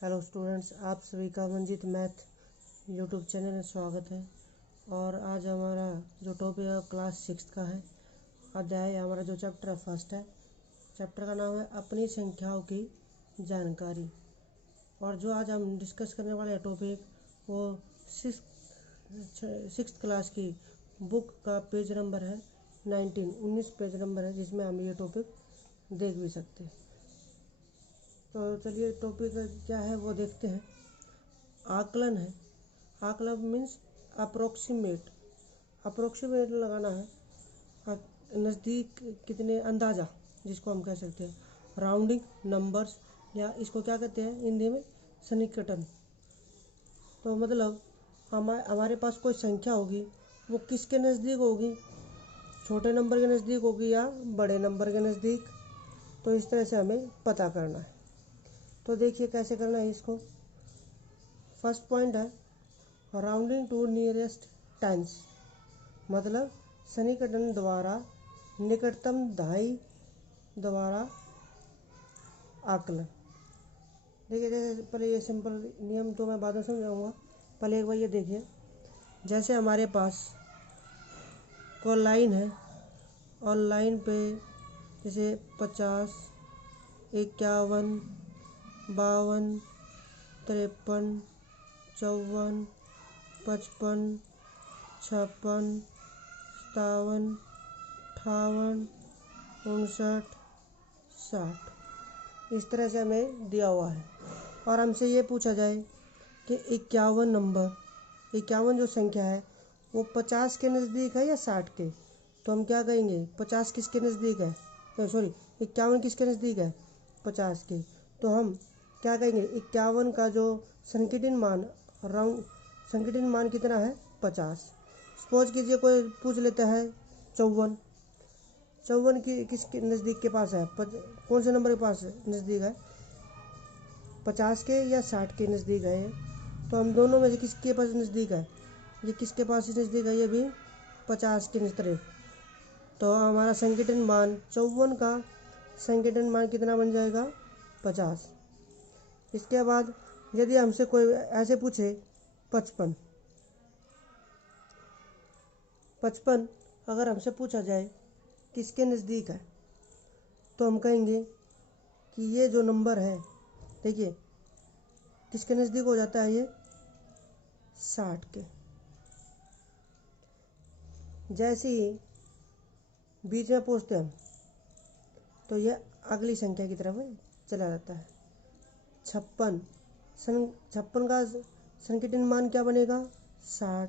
Hello students, आप सभी का मंजित मैथ यूट्यूब चैनल में स्वागत है। और आज हमारा जो टॉपिक है क्लास 6 का है। अध्याय हमारा जो चैप्टर है फर्स्ट है। चैप्टर का नाम है अपनी संख्याओं की जानकारी। और जो आज हम डिस्कस करने वाले टॉपिक वो सिक्स क्लास की बुक का पेज नंबर है 19 पेज नंबर है, जिसमें हम ये टॉपिक देख भी सकते हैं। तो चलिए टॉपिक क्या है वो देखते हैं। आकलन है। आकलन मीन्स अप्रोक्सीमेट लगाना है। नज़दीक कितने, अंदाज़ा जिसको हम कह सकते हैं। राउंडिंग नंबर्स, या इसको क्या कहते हैं हिंदी में, सन्निकटन। तो मतलब हमारे पास कोई संख्या होगी, वो किसके नज़दीक होगी, छोटे नंबर के नज़दीक होगी या बड़े नंबर के नज़दीक। तो इस तरह से हमें पता करना है। तो देखिए कैसे करना है इसको। फर्स्ट पॉइंट है राउंडिंग टू नियरेस्ट टेंस, मतलब सन्निकटन द्वारा निकटतम दहाई द्वारा आकलन। देखिए जैसे पहले ये सिंपल नियम तो मैं बाद में समझाऊंगा, पहले एक बार ये देखिए। जैसे हमारे पास कोई लाइन है और लाइन पे जैसे 50, 51, 52, 53, 54, 55, 56, 57, 58, 59, 60 इस तरह से हमें दिया हुआ है। और हमसे ये पूछा जाए कि 51 जो संख्या है वो 50 के नज़दीक है या 60 के। तो हम क्या कहेंगे, 50 किसके नज़दीक है, 51 किसके नज़दीक है, 50 के। तो हम क्या कहेंगे, 51 का जो संकीर्ण मान कितना है, 50। सपोज कीजिए कोई पूछ लेता है 54 की किसके नज़दीक के पास है, कौन से नंबर के पास नज़दीक है, 50 के या 60 के नज़दीक है। तो हम दोनों में से किसके पास नज़दीक है, ये किसके पास नज़दीक है, ये भी 50 के नज़दीक। तो हमारा संकीर्ण मान 54 का संकीर्ण मान कितना बन जाएगा, 50। इसके बाद यदि हमसे कोई ऐसे पूछे 55 अगर हमसे पूछा जाए किसके नज़दीक है, तो हम कहेंगे कि ये जो नंबर है, देखिए किसके नज़दीक हो जाता है, ये 60 के। जैसे ही बीच में पूछते हम तो ये अगली संख्या की तरफ चला जाता है। 56 का संकीर्ण मान क्या बनेगा, 60।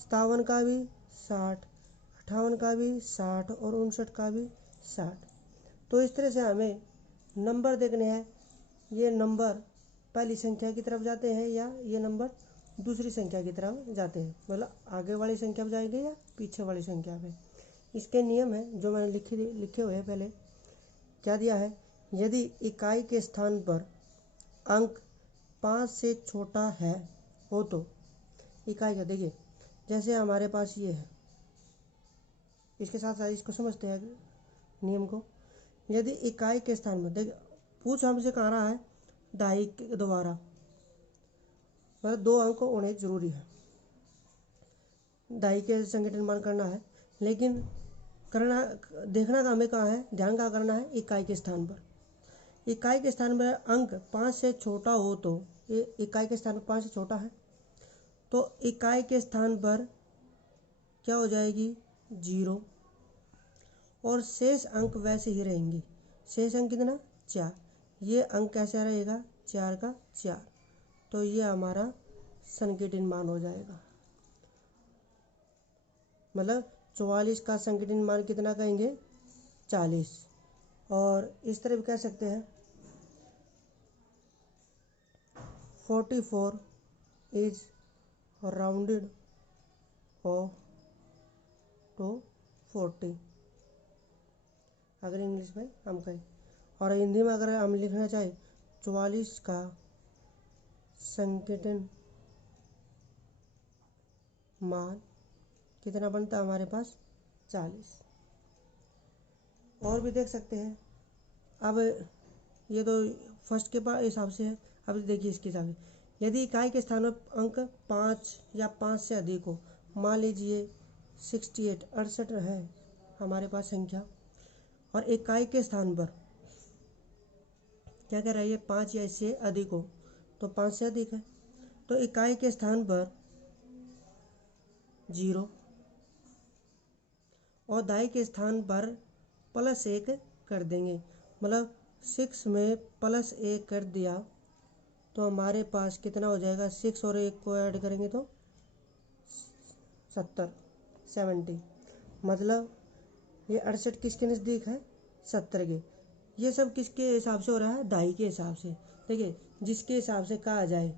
57 का भी 60, 58 का भी 60 और 59 का भी 60। तो इस तरह से हमें नंबर देखने हैं, ये नंबर पहली संख्या की तरफ जाते हैं या ये नंबर दूसरी संख्या की तरफ जाते हैं, मतलब आगे वाली संख्या पे जाएंगे या पीछे वाली संख्या पे। इसके नियम है जो मैंने लिखे हुए हैं। पहले क्या दिया है, यदि इकाई के स्थान पर अंक 5 से छोटा है हो तो इकाई का, देखिए जैसे हमारे पास ये है, इसके साथ साथ इसको समझते हैं नियम को। यदि इकाई के स्थान पर, देखिए पूछ हमसे कह रहा है दहाई के द्वारा, मतलब 2 अंक होने जरूरी है, दहाई के संकीर्ण मान करना है। लेकिन देखना का हमें कहाँ है, ध्यान कहाँ करना है, इकाई के स्थान पर। इकाई के स्थान पर अंक 5 से छोटा हो तो, ये इकाई के स्थान पर 5 से छोटा है तो इकाई के स्थान पर क्या हो जाएगी, 0, और शेष अंक वैसे ही रहेंगे। शेष अंक कितना, 4। ये अंक कैसा रहेगा, 4 का 4। तो ये हमारा संकीर्ण मान हो जाएगा। मतलब 44 का संकीर्ण मान कितना कहेंगे, 40। और इस तरह भी कह सकते हैं 44 इज राउंडेड ऑफ टू 40, अगर इंग्लिश में हम कहें। और हिंदी में अगर हम लिखना चाहें 44 का संकीर्ण मान कितना बनता है हमारे पास, 40। और भी देख सकते हैं। अब ये तो फर्स्ट के हिसाब से है। अब देखिए इसके हिसाब से, यदि इकाई के स्थान पर अंक 5 या 5 से अधिक हो, मान लीजिए 68 68 है हमारे पास संख्या, और इकाई के स्थान पर क्या कह रहा है, ये 5 या इससे अधिक हो, तो 5 से अधिक है, तो इकाई के स्थान पर 0 और दाई के स्थान पर +1 कर देंगे। मतलब 6 में +1 कर दिया तो हमारे पास कितना हो जाएगा, 6 और 1 को ऐड करेंगे तो 70। मतलब ये 68 किसके नज़दीक है, 70 के। ये सब किसके हिसाब से हो रहा है, दाई के हिसाब से। देखिए जिसके हिसाब से कहा जाए,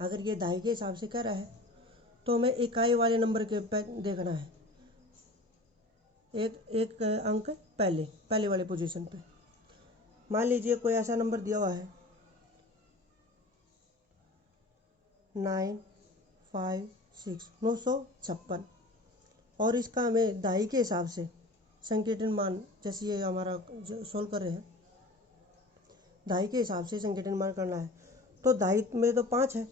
अगर ये दाई के हिसाब से कह रहा है तो हमें इकाई वाले नंबर के पे देखना है, एक अंक पहले वाले पोजीशन पे। मान लीजिए कोई ऐसा नंबर दिया हुआ है 956 और इसका हमें दाई के हिसाब से संकेतन मान, जैसे ये हमारा सोल्व कर रहे हैं, दाई के हिसाब से संकेतन मान करना है, तो दाई में तो 5 है,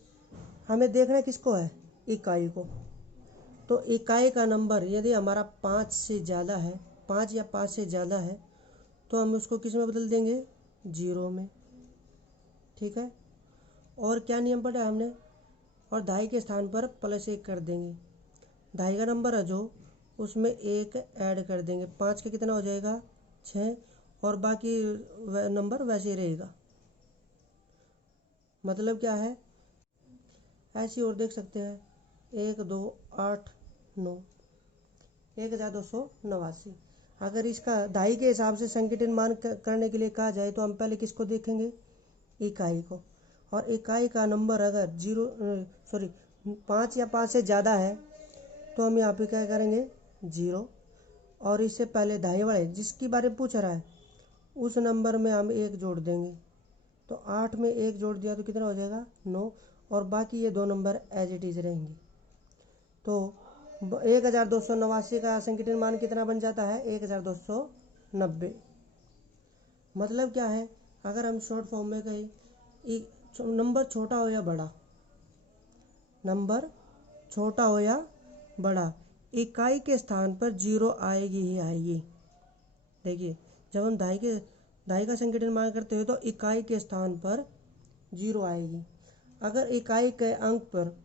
हमें देखना किसको है, इकाई को। तो इकाई का नंबर यदि हमारा 5 से ज़्यादा है, 5 या 5 से ज़्यादा है, तो हम उसको किस में बदल देंगे, 0 में। ठीक है, और क्या नियम पढ़ा हमने, और दाई के स्थान पर +1 कर देंगे। दाई का नंबर है जो, उसमें 1 ऐड कर देंगे, 5 का कितना हो जाएगा, 6, और बाकी नंबर वैसे ही रहेगा। मतलब क्या है, ऐसी और देख सकते हैं, 1 2 8 9, 1289। अगर इसका दाई के हिसाब से संकेतन मान करने के लिए कहा जाए तो हम पहले किसको देखेंगे, इकाई को। और इकाई का नंबर अगर 5 या 5 से ज़्यादा है तो हम यहाँ पे क्या करेंगे, 0, और इससे पहले दाई वाले जिसकी बारे में पूछ रहा है उस नंबर में हम 1 जोड़ देंगे। तो 8 में 1 जोड़ दिया तो कितना हो जाएगा, 9, और बाकी ये 2 नंबर एज इट इज़ रहेंगे। तो 1289 का संकेतन मान कितना बन जाता है, 1290। मतलब क्या है, अगर हम शॉर्ट फॉर्म में कहें, नंबर छोटा हो या बड़ा, नंबर छोटा हो या बड़ा, इकाई के स्थान पर 0 आएगी ही आएगी। देखिए जब हम दाई का संकेतन मान करते हैं तो इकाई के स्थान पर 0 आएगी। अगर इकाई के अंक पर,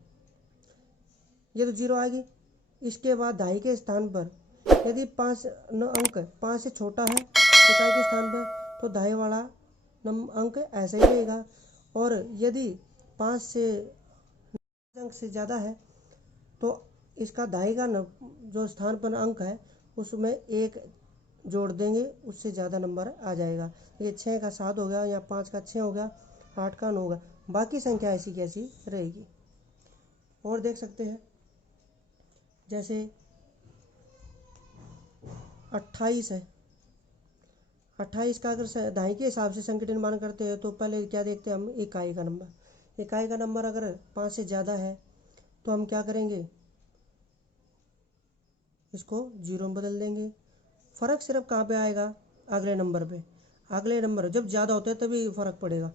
ये तो 0 आएगी, इसके बाद दाई के स्थान पर यदि 5 अंक 5 से छोटा है इकाई के स्थान पर, तो दाई वाला अंक ऐसे ही रहेगा, और यदि 5 से अंक से ज़्यादा है तो इसका दाई का जो स्थान पर अंक है उसमें 1 जोड़ देंगे, उससे ज़्यादा नंबर आ जाएगा। ये 6 का 7 हो गया, या 5 का 6 हो गया, 8 का 9 होगा, बाकी संख्या ऐसी की ऐसी रहेगी। और देख सकते हैं जैसे 28 है, 28 का अगर दाई के हिसाब से संकेतन मान करते हैं तो पहले क्या देखते हैं हम, इकाई का नंबर। इकाई का नंबर अगर 5 से ज़्यादा है तो हम क्या करेंगे, इसको 0 में बदल देंगे। फ़र्क सिर्फ कहाँ पे आएगा, अगले नंबर पे। अगले नंबर जब ज़्यादा होते हैं तभी फ़र्क पड़ेगा।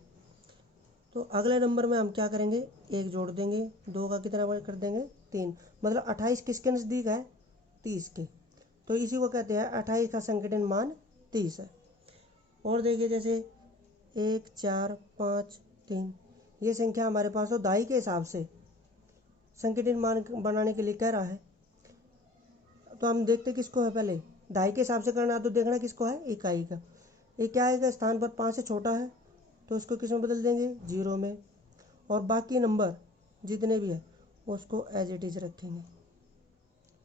तो अगले नंबर में हम क्या करेंगे, 1 जोड़ देंगे, 2 का कितना कर देंगे, 3। मतलब 28 किसके नज़दीक है, 30 के। तो इसी को कहते हैं 28 का संकेतन मान 30 है। और देखिए जैसे 1 4 5 3, ये संख्या हमारे पास तो दाई के हिसाब से संकेतन मान बनाने के लिए कह रहा है, तो हम देखते किसको है, पहले दाई के हिसाब से करना है तो देखना किसको है, इकाई का। इकाई का स्थान पर 5 से छोटा है तो उसको किस में बदल देंगे, 0 में, और बाकी नंबर जितने भी है उसको एज इट इज रखेंगे,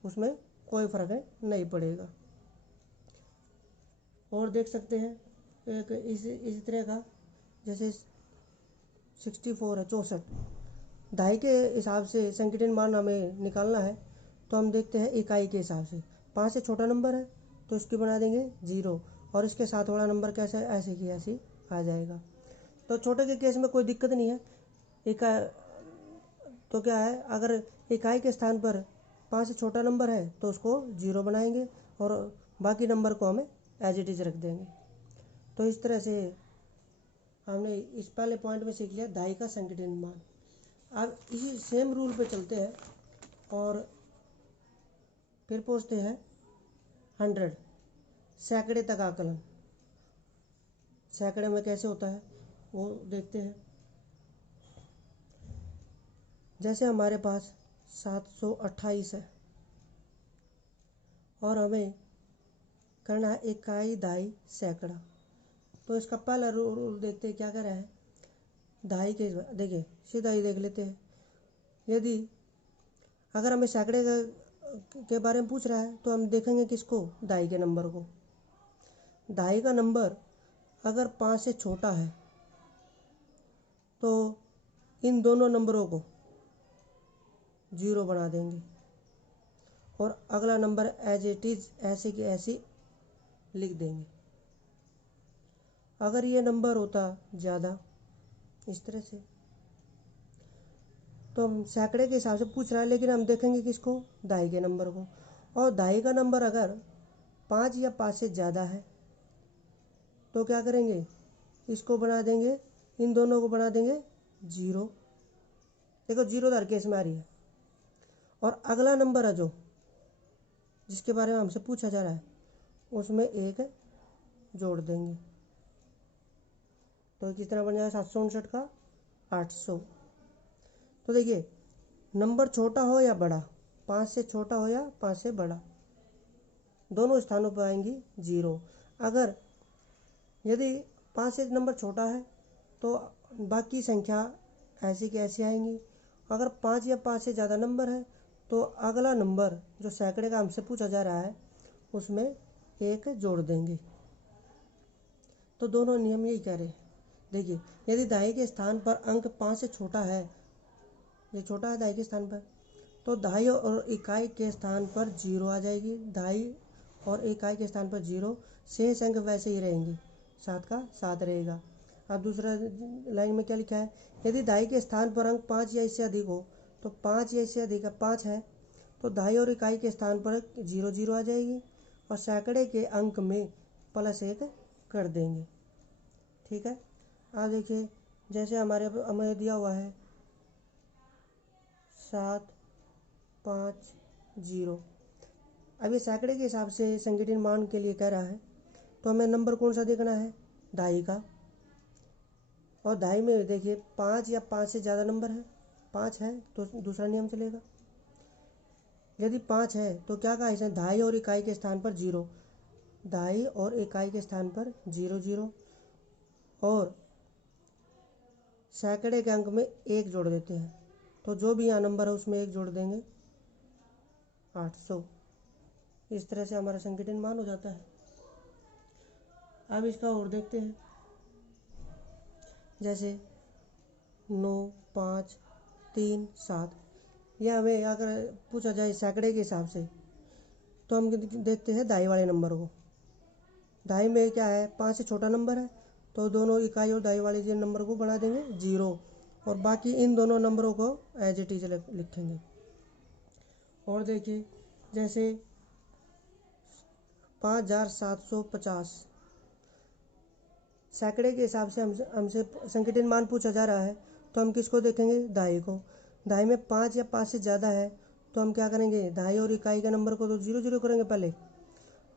उसमें कोई फ़र्क नहीं पड़ेगा। और देख सकते हैं एक इसी तरह का, जैसे 64 है, 64, दाई के हिसाब से संकेतन मान हमें निकालना है तो हम देखते हैं इकाई के हिसाब से। 5 से छोटा नंबर है तो इसकी बना देंगे 0, और इसके साथ वाला नंबर कैसे, ऐसे की ऐसे आ जाएगा। तो छोटे के केस में कोई दिक्कत नहीं है। तो क्या है, अगर इकाई के स्थान पर 5 से छोटा नंबर है तो उसको 0 बनाएंगे और बाकी नंबर को हमें एज इट इज़ रख देंगे। तो इस तरह से हमने इस पहले पॉइंट में सीख लिया दहाई का संकीर्ण मान। अब इसी सेम रूल पे चलते हैं और फिर पूछते हैं 100 सैकड़े तक आकलन। सैकड़े में कैसे होता है वो देखते हैं। जैसे हमारे पास 728 है और हमें करना है इकाई दहाई सैकड़ा। तो इसका पहला रूल देखते हैं क्या कर रहा है। दहाई के देखिए सीधा ही देख लेते हैं। यदि अगर हमें सैकड़े के बारे में पूछ रहा है तो हम देखेंगे किसको, दहाई के नंबर को। दहाई का नंबर अगर 5 से छोटा है तो इन दोनों नंबरों को 0 बना देंगे और अगला नंबर एज इट इज ऐसे की ऐसी लिख देंगे। अगर ये नंबर होता ज़्यादा इस तरह से तो हम सैकड़े के हिसाब से पूछ रहा है, लेकिन हम देखेंगे किसको, दहाई के नंबर को। और दहाई का नंबर अगर 5 या 5 से ज़्यादा है तो क्या करेंगे, इसको बना देंगे, इन दोनों को बना देंगे 0। देखो 0 हर केस में आ रही है। और अगला नंबर है जो जिसके बारे में हमसे पूछा जा रहा है उसमें 1 जोड़ देंगे तो किस तरह बन जाएगा 759 का 800। तो देखिए नंबर छोटा हो या बड़ा, 5 से छोटा हो या 5 से बड़ा, दोनों स्थानों पर आएंगी 0। अगर यदि 5 से नंबर छोटा है तो बाकी संख्या ऐसी की ऐसी आएंगी। अगर 5 या 5 से ज़्यादा नंबर है तो अगला नंबर जो सैकड़े का हमसे पूछा जा रहा है उसमें 1 जोड़ देंगे। तो दोनों नियम यही कह रहे हैं। देखिए यदि दहाई के स्थान पर अंक 5 से छोटा है, ये छोटा है दहाई के स्थान पर, तो दहाई और इकाई के स्थान पर 0 आ जाएगी। दहाई और इकाई के स्थान पर 0, शेष अंक वैसे ही रहेंगे, 7 का 7 रहेगा। अब दूसरा लाइन में क्या लिखा है, यदि दहाई के स्थान पर अंक 5 या इससे अधिक हो, तो 5 या इससे अधिक 5 है तो दहाई और इकाई के स्थान पर 0 0 आ जाएगी और सैकड़े के अंक में +1 कर देंगे। ठीक है। अब देखिए जैसे हमें दिया हुआ है 7 5 0। अब ये सैकड़े के हिसाब से संकीर्ण मान के लिए कह रहा है तो हमें नंबर कौन सा देखना है, दहाई का। और दहाई में देखिए 5 या 5 से ज़्यादा नंबर है, 5 है तो दूसरा नियम चलेगा। यदि 5 है तो क्या कहा इसने, दहाई और इकाई के स्थान पर 0, दहाई और इकाई के स्थान पर 0 0 और सैकड़े के अंक में 1 जोड़ देते हैं तो जो भी यहाँ नंबर है उसमें 1 जोड़ देंगे 800। इस तरह से हमारा संकीर्ण मान हो जाता है। अब इसका और देखते हैं। जैसे 9 5 3 7, यह हमें अगर पूछा जाए सैकड़े के हिसाब से तो हम देखते हैं दहाई वाले नंबर को। दहाई में क्या है, 5 से छोटा नंबर है तो दोनों इकाई और दहाई वाले जो नंबर को बना देंगे 0 और बाकी इन दोनों नंबरों को एज इट इज लिखेंगे। और देखिए जैसे 5750, सैकड़े के हिसाब से हमसे संकीर्ण मान पूछा जा रहा है तो हम किसको देखेंगे, दहाई को। दहाई में 5 या 5 से ज़्यादा है तो हम क्या करेंगे, दहाई और इकाई के नंबर को तो 0 0 करेंगे पहले।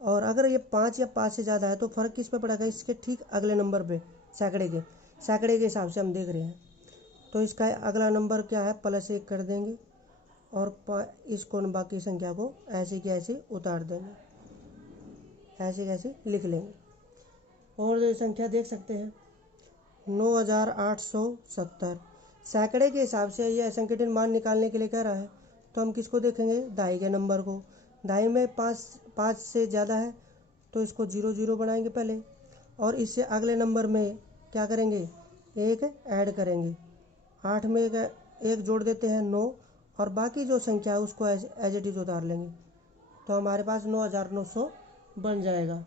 और अगर ये 5 या 5 से ज़्यादा है तो फ़र्क किस पे पड़ेगा, इसके ठीक अगले नंबर पे, सैकड़े के हिसाब से हम देख रहे हैं तो इसका अगला नंबर क्या है, +1 कर देंगे और इसको बाकी संख्या को ऐसे की ऐसे उतार देंगे, ऐसे कैसे लिख लेंगे। और ये संख्या देख सकते हैं 9870। सैकड़े के हिसाब से यह संकीर्ण मान निकालने के लिए कह रहा है तो हम किसको देखेंगे, दहाई के नंबर को। दहाई में 5 से ज़्यादा है तो इसको 0 0 बनाएंगे पहले और इससे अगले नंबर में क्या करेंगे, 1 ऐड करेंगे। 8 में 1 जोड़ देते हैं 9 और बाकी जो संख्या है उसको एज इट इज उतार लेंगे तो हमारे पास 9900 बन जाएगा।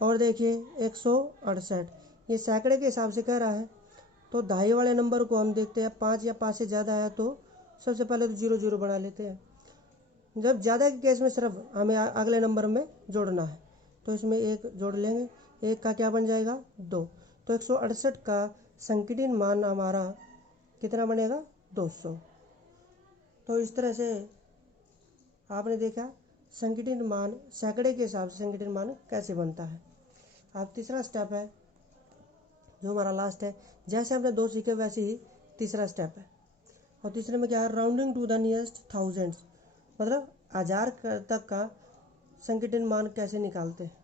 और देखिए 168, ये सैकड़े के हिसाब से कह रहा है तो दहाई वाले नंबर को हम देखते हैं 5 या 5 से ज़्यादा है तो सबसे पहले तो 0 0 बना लेते हैं। जब ज़्यादा के केस में सिर्फ हमें अगले नंबर में जोड़ना है तो इसमें 1 जोड़ लेंगे, 1 का क्या बन जाएगा 2। तो 168 का संकीर्ण मान हमारा कितना बनेगा 200। तो इस तरह से आपने देखा संकीर्ण मान सैकड़े के हिसाब से संकीर्ण मान कैसे बनता है। अब तीसरा स्टेप है जो हमारा लास्ट है, जैसे हमने 2 सीखे वैसे ही तीसरा स्टेप है। और तीसरे में क्या है, rounding to the nearest thousands, मतलब 1000 तक का संकीर्ण मान कैसे निकालते हैं।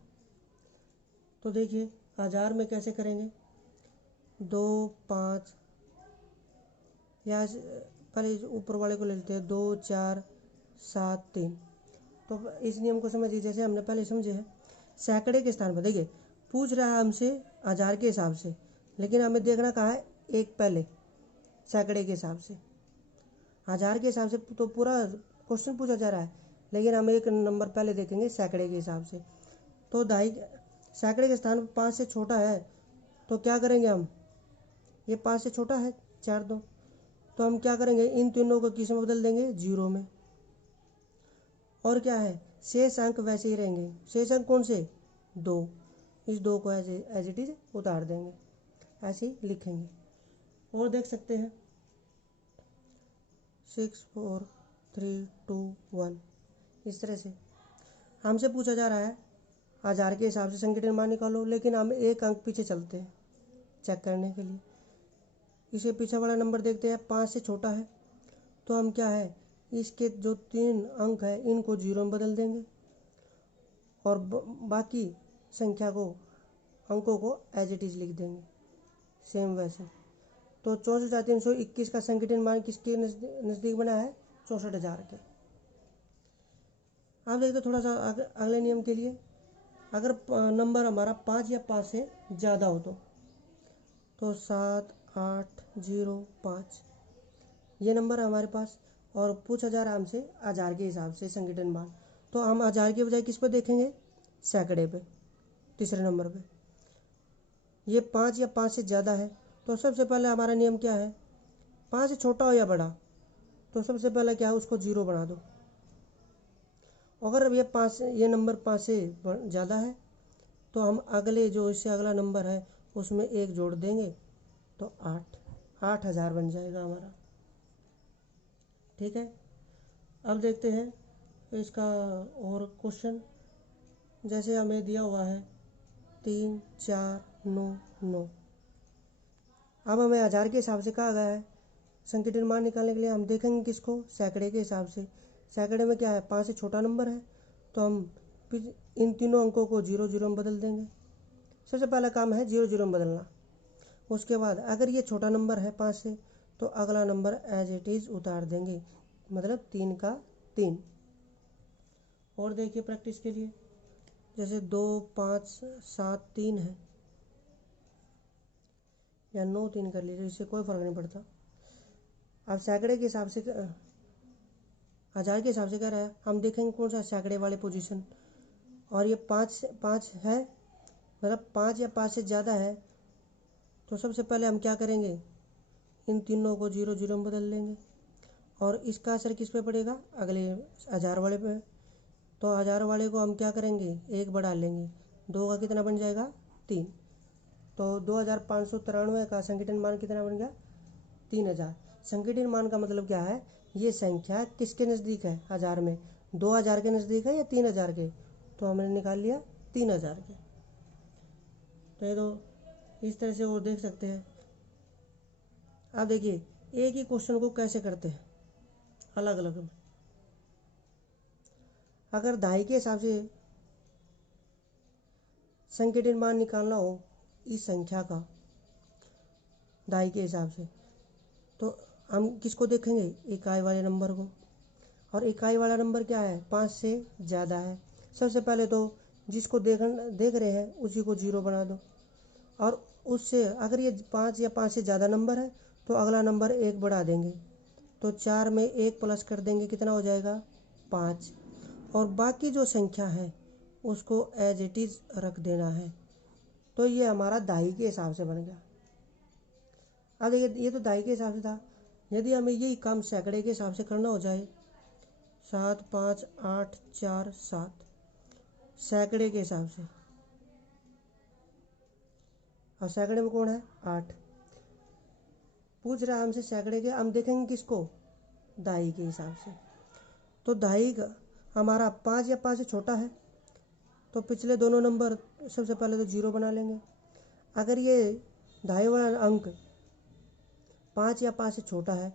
तो देखिए 1000 में कैसे करेंगे, 2 5 या पहले ऊपर वाले को ले लेते हैं 2 4 7 3। तो इस नियम को समझिए जैसे हमने पहले समझे हैं। सैकड़े के स्थान पर देखिए पूछ रहा है हमसे 1000 के हिसाब से, लेकिन हमें देखना कहाँ है, एक पहले सैकड़े के हिसाब से। 1000 के हिसाब से तो पूरा क्वेश्चन पूछा जा रहा है, लेकिन हम एक नंबर पहले देखेंगे सैकड़े के हिसाब से। तो सैकड़े के स्थान पर 5 से छोटा है तो क्या करेंगे हम, ये 5 से छोटा है 4 2, तो हम क्या करेंगे, इन तीनों को किस में बदल देंगे, 0 में। और क्या है, शेष अंक वैसे ही रहेंगे। शेष अंक कौन से, 2, इस 2 को एज इट इज उतार देंगे, ऐसे ही लिखेंगे। और देख सकते हैं 6 4 3 2 1, इस तरह से हमसे पूछा जा रहा है 1000 के हिसाब से संकीर्ण मान निकालो, लेकिन हम एक अंक पीछे चलते हैं चेक करने के लिए। इसे पीछे वाला नंबर देखते हैं, 5 से छोटा है, तो हम क्या है, इसके जो 3 अंक है इनको 0 में बदल देंगे और बाकी संख्या को, अंकों को एज इट इज लिख देंगे सेम वैसे। तो 64,321 का संकीर्ण मान किसके नज़दीक बना है, 64,000 के। आप देखते थोड़ा सा अगले नियम के लिए, अगर नंबर हमारा 5 या 5 से ज़्यादा हो तो 7 8 0 5 ये नंबर है हमारे पास, और पूछा जा रहा है हमसे 1000 के हिसाब से संकीर्ण मान। तो हम 1000 के बजाय किस पर देखेंगे, सैकड़े पे, तीसरे नंबर पे। ये 5 या 5 से ज़्यादा है, तो सबसे पहले हमारा नियम क्या है, 5 से छोटा हो या बड़ा, तो सबसे पहले क्या है, उसको 0 बना दो। अगर ये नंबर 5 से ज़्यादा है तो हम अगले जो इससे अगला नंबर है उसमें 1 जोड़ देंगे, तो 8,000 बन जाएगा हमारा। ठीक है, अब देखते हैं इसका और क्वेश्चन। जैसे हमें दिया हुआ है 3 4 9 9। अब हमें 1000 के हिसाब से कहा गया है संकीर्ण मान निकालने के लिए हम देखेंगे किसको, सैकड़े के हिसाब से। सैकड़े में क्या है, 5 से छोटा नंबर है, तो हम इन तीनों अंकों को 0 0 में बदल देंगे। सबसे पहला काम है 0 0 में बदलना। उसके बाद अगर ये छोटा नंबर है 5 से, तो अगला नंबर एज इट इज़ उतार देंगे, मतलब 3 का 3। और देखिए प्रैक्टिस के लिए, जैसे 2 5 7 3 है, या 9 3 कर लीजिए, इससे कोई फ़र्क नहीं पड़ता। अब सैकड़े के हिसाब से 1000 के हिसाब से कह रहा है, हम देखेंगे कौन सा सैकड़े वाले पोजीशन। और ये 5 है, मतलब 5 या 5 से ज़्यादा है, तो सबसे पहले हम क्या करेंगे, इन तीनों को 0 0 में बदल देंगे। और इसका असर किस पे पड़ेगा, अगले 1000 वाले पे। तो 1000 वाले को हम क्या करेंगे, 1 बढ़ा लेंगे, 2 का कितना बन जाएगा, 3। तो 2593 का संकीर्ण मान कितना बन गया, 3000। संकीर्ण मान का मतलब क्या है, ये संख्या किसके नज़दीक है 1000 में, 2000 के नज़दीक है या 3000 के। तो हमने निकाल लिया 3000 के। तो ये तो इस तरह से और देख सकते हैं। अब देखिए एक ही क्वेश्चन को कैसे करते हैं अलग अलग में। अगर दहाई के हिसाब से संकीर्ण मान निकालना हो इस संख्या का दहाई के हिसाब से, तो हम किसको देखेंगे, इकाई वाले नंबर को। और इकाई वाला नंबर क्या है, 5 से ज़्यादा है। सबसे पहले तो जिसको देख रहे हैं उसी को 0 बना दो, और उससे अगर ये 5 या 5 से ज़्यादा नंबर है तो अगला नंबर 1 बढ़ा देंगे, तो 4 में 1 प्लस कर देंगे, कितना हो जाएगा, 5। और बाकी जो संख्या है उसको एज इट इज़ रख देना है। तो ये हमारा दहाई के हिसाब से बन गया। अब देखिए ये तो दहाई के हिसाब से था, यदि हमें यही काम सैकड़े के हिसाब से करना हो जाए, 7 5 8 4 7 सैकड़े के हिसाब से। और सैकड़े में कौन है 8। पूछ रहा है हमसे सैकड़े के, हम देखेंगे किसको, दहाई के हिसाब से। तो दहाई का हमारा 5 या 5 से छोटा है तो पिछले दोनों नंबर सबसे पहले तो 0 बना लेंगे। अगर ये दहाई वाला अंक 5 या 5 से छोटा है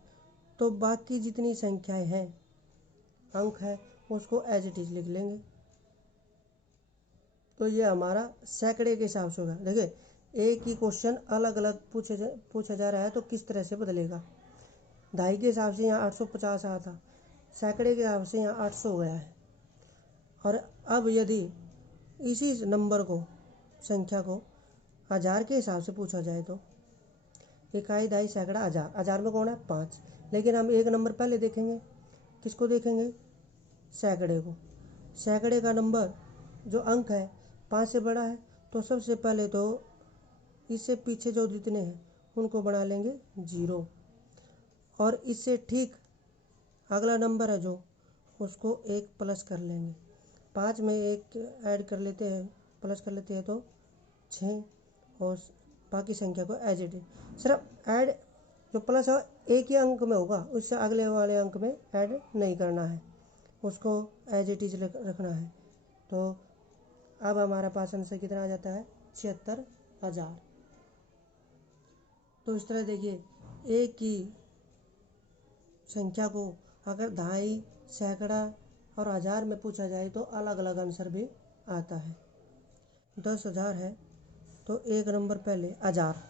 तो बाकी जितनी संख्याएं हैं, अंक है, उसको एज इट इज लिख लेंगे। तो ये हमारा सैकड़े के हिसाब से होगा। देखिए एक ही क्वेश्चन अलग अलग पूछा जा रहा है तो किस तरह से बदलेगा। दहाई के हिसाब से यहाँ 850 आया था, सैकड़े के हिसाब से यहाँ 800 गया है। और अब यदि इसी नंबर को, संख्या को हजार के हिसाब से पूछा जाए तो इकाई, दहाई, सैकड़ा, हजार। हजार में कौन है 5, लेकिन हम एक नंबर पहले देखेंगे, किसको देखेंगे, सैकड़े को। सैकड़े का नंबर जो अंक है 5 से बड़ा है तो सबसे पहले तो इससे पीछे जो जितने हैं उनको बना लेंगे 0, और इससे ठीक अगला नंबर है जो, उसको 1 प्लस कर लेंगे। 5 में 1 ऐड कर लेते हैं, प्लस कर लेते हैं तो 6, और बाकी संख्या को एज इट इज। सिर्फ ऐड जो प्लस है एक ही अंक में होगा, उससे अगले वाले अंक में ऐड नहीं करना है, उसको एज इट इज रखना है। तो अब हमारे पास आंसर कितना आ जाता है 76,000। तो इस तरह देखिए एक ही संख्या को अगर दहाई, सैकड़ा और हजार में पूछा जाए तो अलग अलग आंसर भी आता है। 10,000 है तो एक नंबर पहले हजार।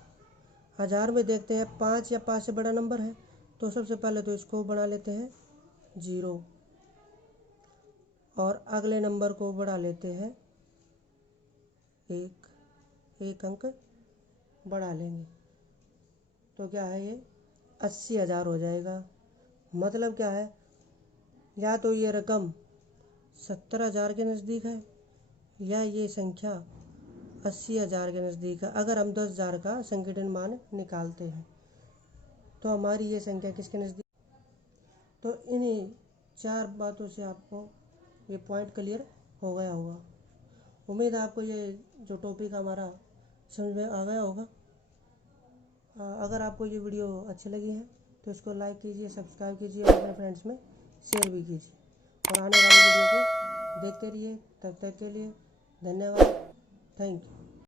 हजार में देखते हैं 5 या 5 से बड़ा नंबर है तो सबसे पहले तो इसको बना लेते हैं 0, और अगले नंबर को बढ़ा लेते हैं 1 अंक बढ़ा लेंगे। तो क्या है ये 80,000 हो जाएगा। मतलब क्या है, या तो ये रकम 70,000 के नज़दीक है या ये संख्या 80,000 के नज़दीक है। अगर हम 10,000 का संकीर्ण मान निकालते हैं तो हमारी ये संख्या किसके नज़दीक। तो इन्हीं 4 बातों से आपको ये पॉइंट क्लियर हो गया होगा। उम्मीद है आपको ये जो टॉपिक हमारा समझ में आ गया होगा। अगर आपको ये वीडियो अच्छी लगी है तो इसको लाइक कीजिए, सब्सक्राइब कीजिए और अपने फ्रेंड्स में शेयर भी कीजिए, और आने वाली वीडियो को देखते रहिए। तब तक के लिए धन्यवाद, थैंक यू।